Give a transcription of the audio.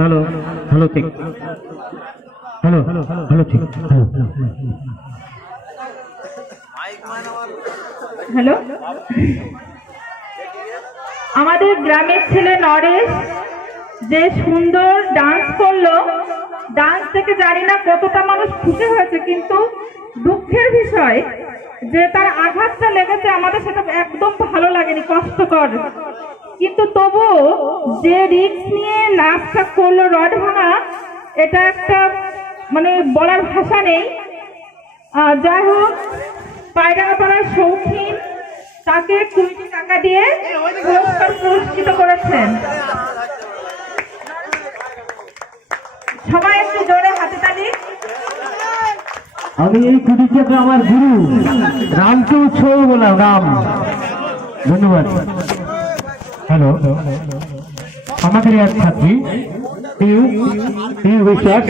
Hello hello ठीक hello hello ठीक हेलो আমাদের গ্রামের ছেলে নরেশ যে সুন্দর ডান্স করলো, ডান্স থেকে জানি না কতটা মানুষ খুশি হয়েছে, কিন্তু দুঃখের বিষয় যে তার আঘাতটা লেগেছে আমাদের সেটা একদম ভালো লাগেনি, কষ্টকর। কিন্তু তবু যে রিস্ক নিয়ে নাচটা করলো, রড ভাঙা, এটা একটা মানে বলার ভাষা নেই। যাই হোক, পায়রাপাড়ার শৌখিন তাকে 20 টাকা দিয়ে পুরস্কৃত করেছেন। সবাই একটু জোরে হাতে তালি। আমি এই কুড়িটাকে আমার গুরু রামকে উৎসব বললাম, রাম। ধন্যবাদ। হ্যালো, আমাদের এক ছাত্রী পিউ বিশ্বাস।